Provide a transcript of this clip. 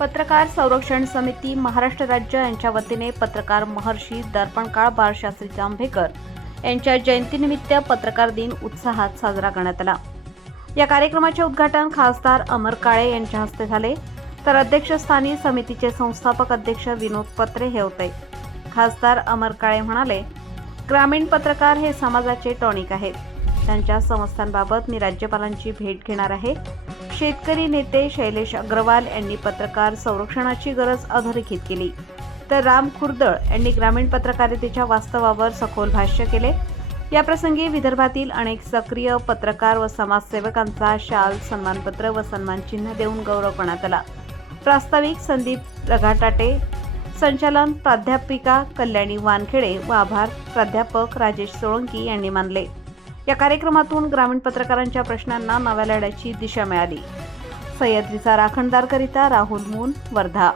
पत्रकार संरक्षण समिती महाराष्ट्र राज्य यांच्या वतीने पत्रकार महर्षी दर्पणकाळ बाळशास्त्री जांभेकर यांच्या जयंतीनिमित्त पत्रकार दिन उत्साहात साजरा करण्यात आला. या कार्यक्रमाचे उद्घाटन खासदार अमर काळे यांच्या हस्ते झाले. तर अध्यक्षस्थानी समितीचे संस्थापक अध्यक्ष विनोद पत्रे हे होते. खासदार अमर काळे म्हणाले ग्रामीण पत्रकार हे समाजाचे टॉनिक आहेत. त्यांच्या समस्यांबाबत मी राज्यपालांची भेट घेणार आहे. शेतकरी नेते शैलेश अग्रवाल यांनी पत्रकार संरक्षणाची गरज अधोरेखित केली. तर राम खुर्दळ यांनी ग्रामीण पत्रकारितेच्या वास्तवावर सखोल भाष्य केले. याप्रसंगी विदर्भातील अनेक सक्रिय पत्रकार व समाजसेवकांचा शाल सन्मानपत्र व सन्मान चिन्ह देऊन गौरव करण्यात आला. प्रास्ताविक संदीप रघाटाटे संचालन प्राध्यापिका कल्याणी वानखेडे व आभार प्राध्यापक राजेश सोळंकी यांनी मानले. या कार्यक्रमातून ग्रामीण पत्रकारांच्या प्रश्नांना नव्या लढ्याची दिशा मिळाली. सह्याद्रीचा राखणदारकरिता राहुल मून वर्धा.